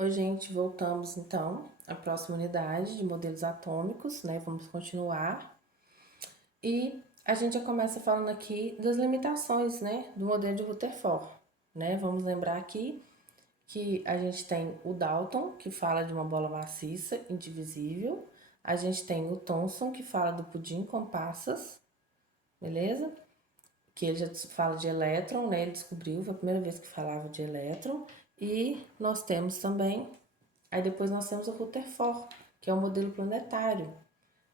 Oi, gente, voltamos então à próxima unidade de modelos atômicos, né? Vamos continuar. E a gente já começa falando aqui das limitações, né, do modelo de Rutherford, né? Vamos lembrar aqui que a gente tem o Dalton, que fala de uma bola maciça, indivisível. A gente tem o Thomson, que fala do pudim com passas, beleza? Que ele já fala de elétron, né? Ele descobriu, foi a primeira vez que falava de elétron. E nós temos também, aí depois nós temos o Rutherford, que é o modelo planetário.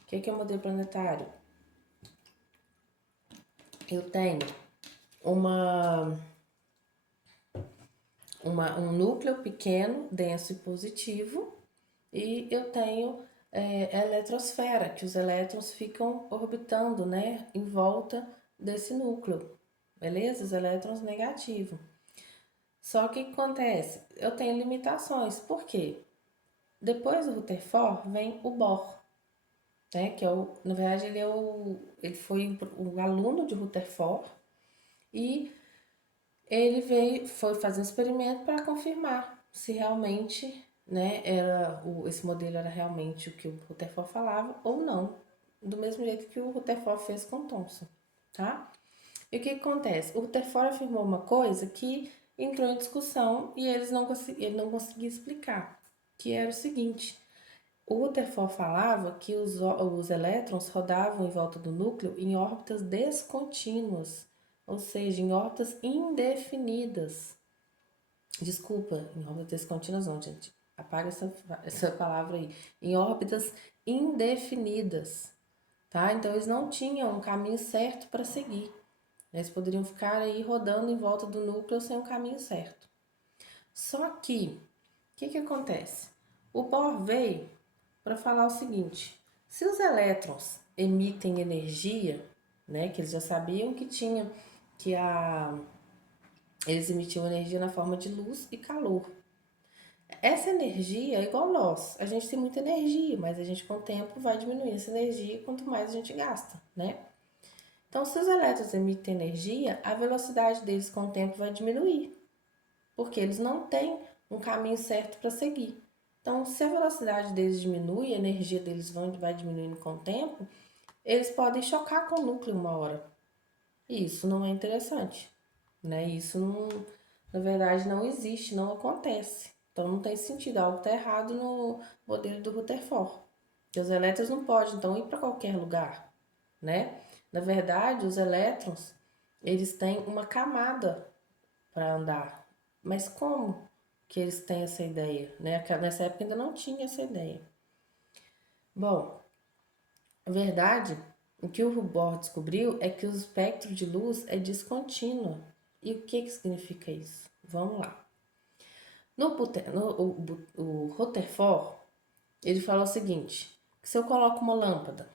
O que é o modelo planetário? Eu tenho uma, um núcleo pequeno, denso e positivo, e eu tenho a eletrosfera, que os elétrons ficam orbitando, né, em volta desse núcleo, beleza? Os elétrons negativos. Só que o que acontece? Eu tenho limitações. Por quê? Depois do Rutherford vem o Bohr, né? Que é o, na verdade, ele foi o aluno de Rutherford e ele foi fazer um experimento para confirmar se realmente, né, esse modelo era realmente o que o Rutherford falava ou não, do mesmo jeito que o Rutherford fez com Thomson, tá? E o que acontece? O Rutherford afirmou uma coisa que entrou em discussão e ele não conseguia explicar, que era o seguinte: o Rutherford falava que os elétrons rodavam em volta do núcleo em órbitas descontínuas, ou seja, em órbitas indefinidas. Desculpa, em órbitas descontínuas não, gente. Apaga essa palavra aí. Em órbitas indefinidas, tá? Então eles não tinham um caminho certo para seguir. Eles poderiam ficar aí rodando em volta do núcleo sem um caminho certo. Só que, o que acontece? O Bohr veio para falar o seguinte: se os elétrons emitem energia, né, que eles já sabiam que tinha, que a, eles emitiam energia na forma de luz e calor. Essa energia é igual nós, a gente tem muita energia, mas a gente com o tempo vai diminuir essa energia quanto mais a gente gasta, né? Então, se os elétrons emitem energia, a velocidade deles com o tempo vai diminuir, porque eles não têm um caminho certo para seguir. Então, se a velocidade deles diminui, a energia deles vai diminuindo com o tempo, eles podem chocar com o núcleo uma hora. E isso não é interessante, né? Isso não, na verdade não existe, não acontece. Então não tem sentido, algo está errado no modelo do Rutherford. Porque os elétrons não podem então ir para qualquer lugar, né? Na verdade, os elétrons, eles têm uma camada para andar. Mas como que eles têm essa ideia, né? Nessa época ainda não tinha essa ideia. Bom, a verdade, o que o Bohr descobriu é que o espectro de luz é descontínuo. E o que significa isso? Vamos lá. O Rutherford, ele falou o seguinte, que se eu coloco uma lâmpada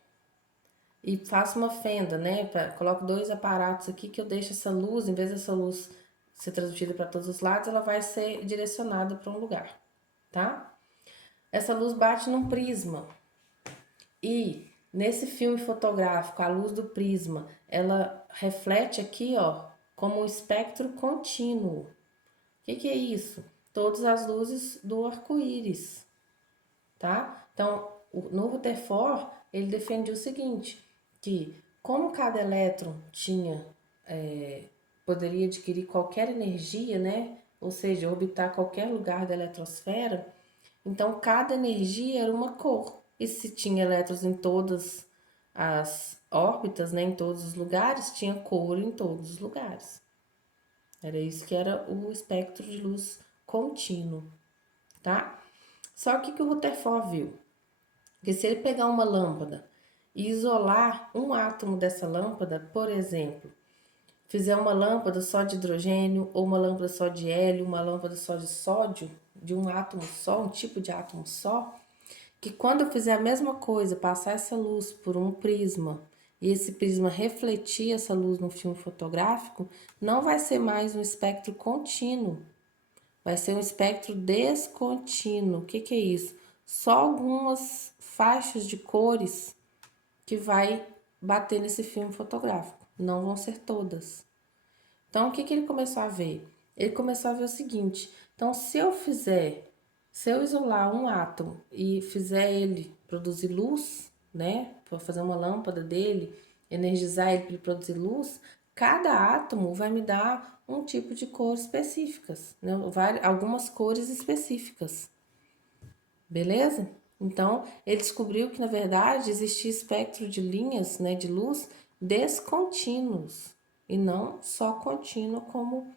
e faço uma fenda, né, coloco dois aparatos aqui que eu deixo essa luz, em vez dessa luz ser transmitida para todos os lados, ela vai ser direcionada para um lugar, tá? Essa luz bate num prisma. E nesse filme fotográfico, a luz do prisma, ela reflete aqui, ó, como um espectro contínuo. O que é isso? Todas as luzes do arco-íris, tá? Então, no Rutherford, ele defendia o seguinte, que como cada elétron poderia adquirir qualquer energia, né? Ou seja, orbitar qualquer lugar da eletrosfera, então, cada energia era uma cor. E se tinha elétrons em todas as órbitas, né, em todos os lugares, tinha cor em todos os lugares. Era isso que era o espectro de luz contínuo, tá? Só que o Rutherford viu? Que se ele pegar uma lâmpada e isolar um átomo dessa lâmpada, por exemplo, fizer uma lâmpada só de hidrogênio, ou uma lâmpada só de hélio, uma lâmpada só de sódio, de um átomo só, um tipo de átomo só, que quando eu fizer a mesma coisa, passar essa luz por um prisma e esse prisma refletir essa luz no filme fotográfico, não vai ser mais um espectro contínuo, vai ser um espectro descontínuo. O que é isso? Só algumas faixas de cores que vai bater nesse filme fotográfico, não vão ser todas. Então, o que ele começou a ver? Ele começou a ver o seguinte: então, Se eu isolar um átomo e fizer ele produzir luz, né, para fazer uma lâmpada dele, energizar ele para ele produzir luz, cada átomo vai me dar um tipo de cor específicas, né, algumas cores específicas, beleza? Então, ele descobriu que, na verdade, existia espectro de linhas, né, de luz descontínuos, e não só contínuo como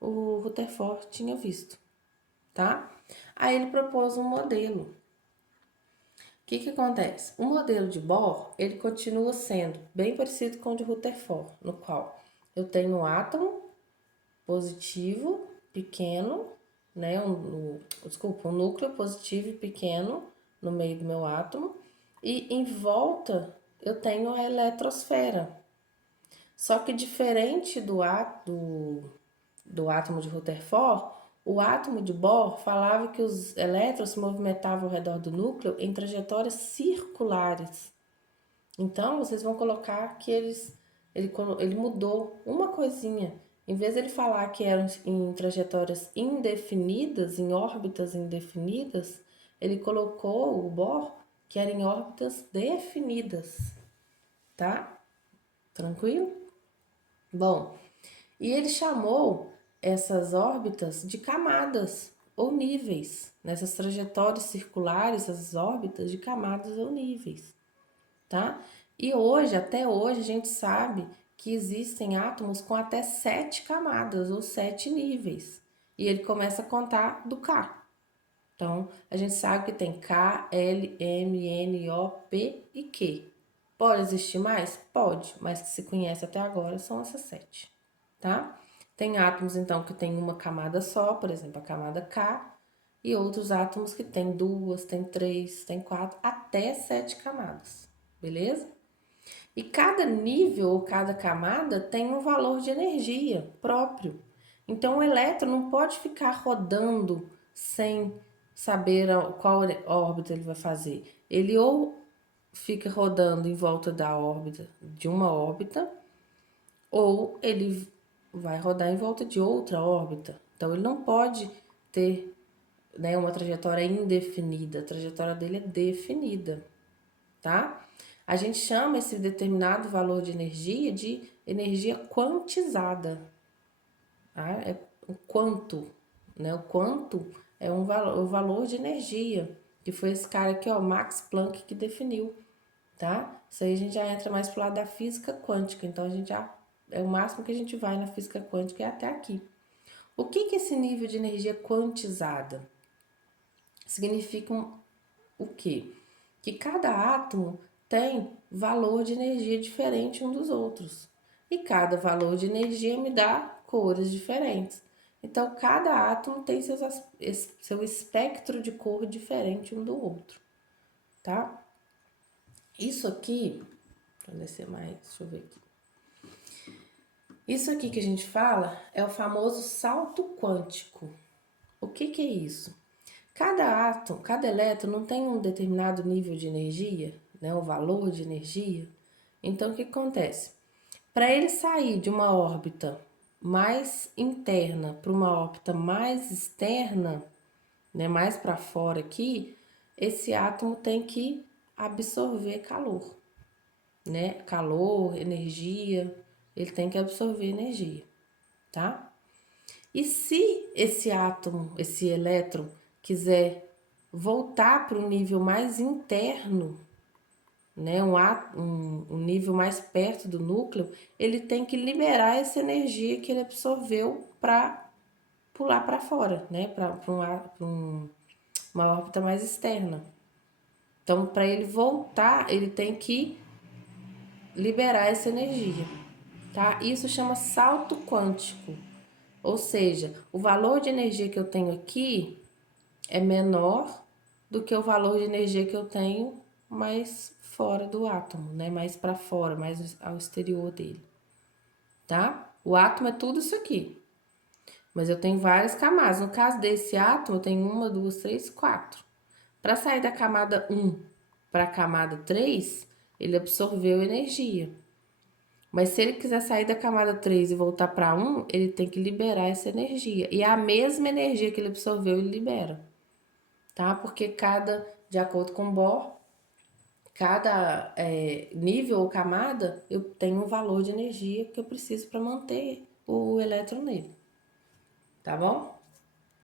o Rutherford tinha visto, tá? Aí ele propôs um modelo. O que que acontece? O modelo de Bohr, ele continua sendo bem parecido com o de Rutherford, no qual eu tenho um átomo positivo pequeno, né, desculpa, um núcleo positivo e pequeno no meio do meu átomo, e em volta eu tenho a eletrosfera. Só que diferente do átomo de Rutherford, o átomo de Bohr falava que os elétrons se movimentavam ao redor do núcleo em trajetórias circulares. Então, vocês vão colocar que ele mudou uma coisinha. Em vez de ele falar que eram em trajetórias indefinidas, em órbitas indefinidas, ele colocou o Bohr que era em órbitas definidas, tá? Tranquilo? Bom, e ele chamou essas órbitas de camadas ou níveis. Nessas trajetórias circulares, essas órbitas de camadas ou níveis, tá? E hoje, até hoje, a gente sabe que existem átomos com até 7 camadas ou 7 níveis. E ele começa a contar do K. Então, a gente sabe que tem K, L, M, N, O, P e Q. Pode existir mais? Pode, mas que se conhece até agora são essas 7, tá? Tem átomos, então, que tem uma camada só, por exemplo, a camada K, e outros átomos que tem 2, tem 3, tem 4, até 7 camadas, beleza? E cada nível ou cada camada tem um valor de energia próprio. Então, o elétron não pode ficar rodando sem saber qual órbita ele vai fazer. Ele ou fica rodando em volta da órbita, de uma órbita, ou ele vai rodar em volta de outra órbita. Então, ele não pode ter, né, uma trajetória indefinida. A trajetória dele é definida, tá? A gente chama esse determinado valor de energia de energia quantizada. Tá? É o quanto, né? O quanto é o valor de energia, que foi esse cara aqui, ó, Max Planck, que definiu, tá? Isso aí a gente já entra mais pro lado da física quântica, então a gente já é o máximo que a gente vai na física quântica é até aqui. O que que é esse nível de energia quantizada? Significa o quê? Que cada átomo tem valor de energia diferente um dos outros. E cada valor de energia me dá cores diferentes. Então, cada átomo tem seu espectro de cor diferente um do outro, tá? Isso aqui, deixa eu descer mais, deixa eu ver aqui. Isso aqui que a gente fala é o famoso salto quântico. O que que é isso? Cada átomo, cada elétron não tem um determinado nível de energia, né, o valor de energia. Então, o que acontece? Para ele sair de uma órbita mais interna para uma órbita mais externa, né, mais para fora aqui, esse átomo tem que absorver calor, né? Calor, energia, ele tem que absorver energia, tá? E se esse átomo, esse elétron, quiser voltar para um nível mais interno, né, um nível mais perto do núcleo, ele tem que liberar essa energia que ele absorveu para pular para fora, né, para uma órbita mais externa. Então, para ele voltar, ele tem que liberar essa energia, tá? Isso chama salto quântico. Ou seja, o valor de energia que eu tenho aqui é menor do que o valor de energia que eu tenho mais fora do átomo, né? Mais para fora, mais ao exterior dele, tá? O átomo é tudo isso aqui, mas eu tenho várias camadas. No caso desse átomo, eu tenho uma, duas, três, quatro. Para sair da camada 1 para a camada 3, ele absorveu energia. Mas se ele quiser sair da camada 3 e voltar para 1, ele tem que liberar essa energia. E a mesma energia que ele absorveu, ele libera. tá? Porque de acordo com o Bohr, cada nível ou camada, eu tenho um valor de energia que eu preciso para manter o elétron nele, tá bom?